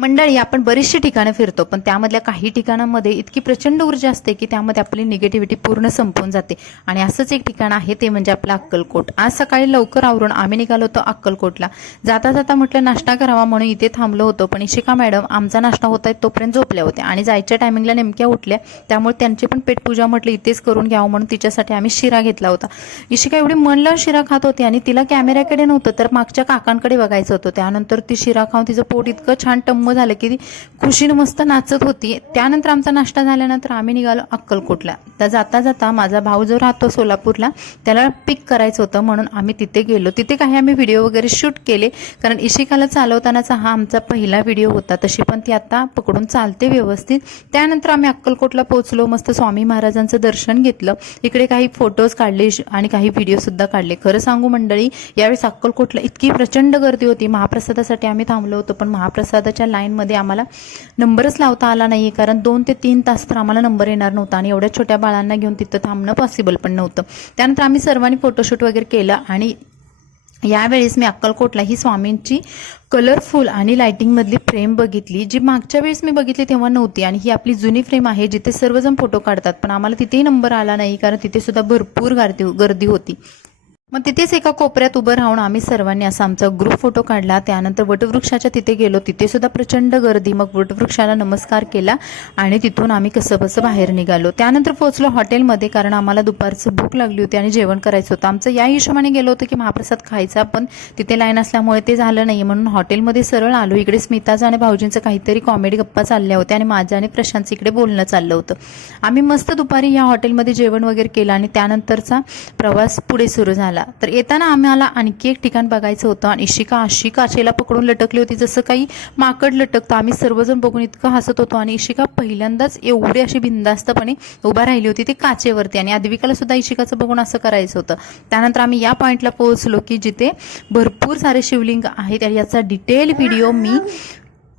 मंडळी, आपण बरीचशी ठिकाणं फिरतो, पण त्यामधल्या काही ठिकाणांमध्ये इतकी प्रचंड ऊर्जा असते की त्यामध्ये आपली निगेटिव्हिटी पूर्ण संपून जाते. आणि असंच एक ठिकाण आहे, ते म्हणजे आपलं अक्कलकोट. आज सकाळी लवकर आवरून आम्ही निघालो होतो अक्कलकोटला. जाता जाता म्हटलं नाश्ता करावा म्हणून इथे थांबलो होतो, पण इशिका मॅडम आमचा नाश्ता होता तोपर्यंत झोपल्या होत्या आणि जायच्या टायमिंगला नेमक्या उठल्या. त्यामुळे त्यांची पण पेटपूजा म्हटलं इथेच करून घ्यावं म्हणून तिच्यासाठी आम्ही शिरा घेतला होता. इशिका एवढी मन लावून शिरा खात होती आणि तिला कॅमेऱ्याकडे नव्हतं तर मागच्या काकांकडे बघायचं होतं. त्यानंतर ती शिरा खाऊन तिचं पोट इतकं छान टम्म झालं की ती खुशीनं मस्त नाचत होती. त्यानंतर आमचा नाश्ता झाल्यानंतर आम्ही निघालो अक्कलकोटला. तर जाता जाता माझा भाऊ जो राहतो सोलापूरला, त्याला पिक करायचं होतं म्हणून आम्ही तिथे गेलो. तिथे काही आम्ही व्हिडिओ वगैरे शूट केले, कारण इशिकाला चालवतानाचा हा आमचा पहिला व्हिडिओ होता. तशी पण ती आता पकडून चालते व्यवस्थित. त्यानंतर आम्ही अक्कलकोटला पोहोचलो, मस्त स्वामी महाराजांचं दर्शन घेतलं. इकडे काही फोटोज काढले आणि काही व्हिडिओ सुद्धा काढले. खरं सांगू मंडळी, यावेळेस अक्कलकोटला इतकी प्रचंड गर्दी होती. महाप्रसादासाठी आम्ही थांबलो होतो, पण महाप्रसादाच्या लाईनमध्ये आम्हाला नंबरच लावता आला नाही, कारण 2 ते 3 तास तर आम्हाला नंबर येणार नव्हता आणि एवढ्या छोट्या बाळांना घेऊन तिथं थांबणं पॉसिबल पण नव्हतं. त्यानंतर आम्ही सर्वांनी फोटोशूट वगैरे केलं. आणि यावेळेस मी अक्कलकोटला ही स्वामींची कलरफुल आणि लाइटिंगमधली फ्रेम बघितली, जी मागच्या वेळेस मी बघितली तेव्हा नव्हती. आणि ही आपली जुनी फ्रेम आहे जिथे सर्वजण फोटो काढतात, पण आम्हाला तिथेही नंबर आला नाही कारण तिथे सुद्धा भरपूर गर्दी होती. मग तिथेच एका कोपऱ्यात उभं राहून आम्ही सर्वांनी असा आमचा ग्रुप फोटो काढला. त्यानंतर वटवृक्षाच्या तिथे गेलो, तिथे सुद्धा प्रचंड गर्दी. मग वटवृक्षाला नमस्कार केला आणि तिथून आम्ही कसंबसं बाहेर निघालो. त्यानंतर पोहोचलो हॉटेलमध्ये, कारण आम्हाला दुपारचं भूक लागली होती आणि जेवण करायचं होतं. आमचं या हिशोबाने गेलो होतं की महाप्रसाद खायचा, पण तिथे लाईन असल्यामुळे ते झालं नाही, म्हणून हॉटेलमध्ये सरळ आलो. इकडे स्मिताचं आणि भाऊजींचं काहीतरी कॉमेडी गप्पा चालल्या होत्या आणि माझ्या आणि प्रशांतचं इकडे बोलणं चाललं होतं. आम्ही मस्त दुपारी या हॉटेलमध्ये जेवण वगैरे केलं आणि त्यानंतरचा प्रवास पुढे सुरू झाला. तर येताना आम्हाला आणखी एक ठिकाण बघायचं होतं आणि इशिका अशी काचेला पकडून लटकली होती जसं काही माकड लटकतं. आम्ही सर्वजण बघून इतकं हसत होतो आणि इशिका पहिल्यांदाच एवढी अशी बिंदास्तपणे उभा राहिली होती ती काचेवरती. आणि अद्विकाला सुद्धा इशिकाचं बघून असं करायचं होतं. त्यानंतर आम्ही या पॉईंटला पोहोचलो की जिथे भरपूर सारे शिवलिंग आहेत. आणि याचा डिटेल व्हिडिओ मी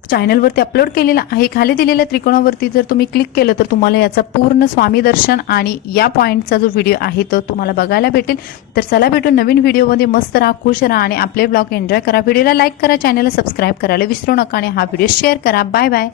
चॅनलवरती अपलोड केलेला आहे. खाली दिलेल्या त्रिकोणावरती जर तुम्ही क्लिक केलं तर तुम्हाला याचा पूर्ण स्वामी दर्शन आणि या पॉईंटचा जो व्हिडिओ आहे तो तुम्हाला बघायला भेटेल. तर चला भेटू नवीन व्हिडिओमध्ये. मस्त राहा, खुश राहा आणि आपले ब्लॉग एन्जॉय करा. व्हिडिओला लाईक करा, चॅनलला सबस्क्राईब करायला विसरू नका आणि हा व्हिडिओ शेअर करा. Bye bye.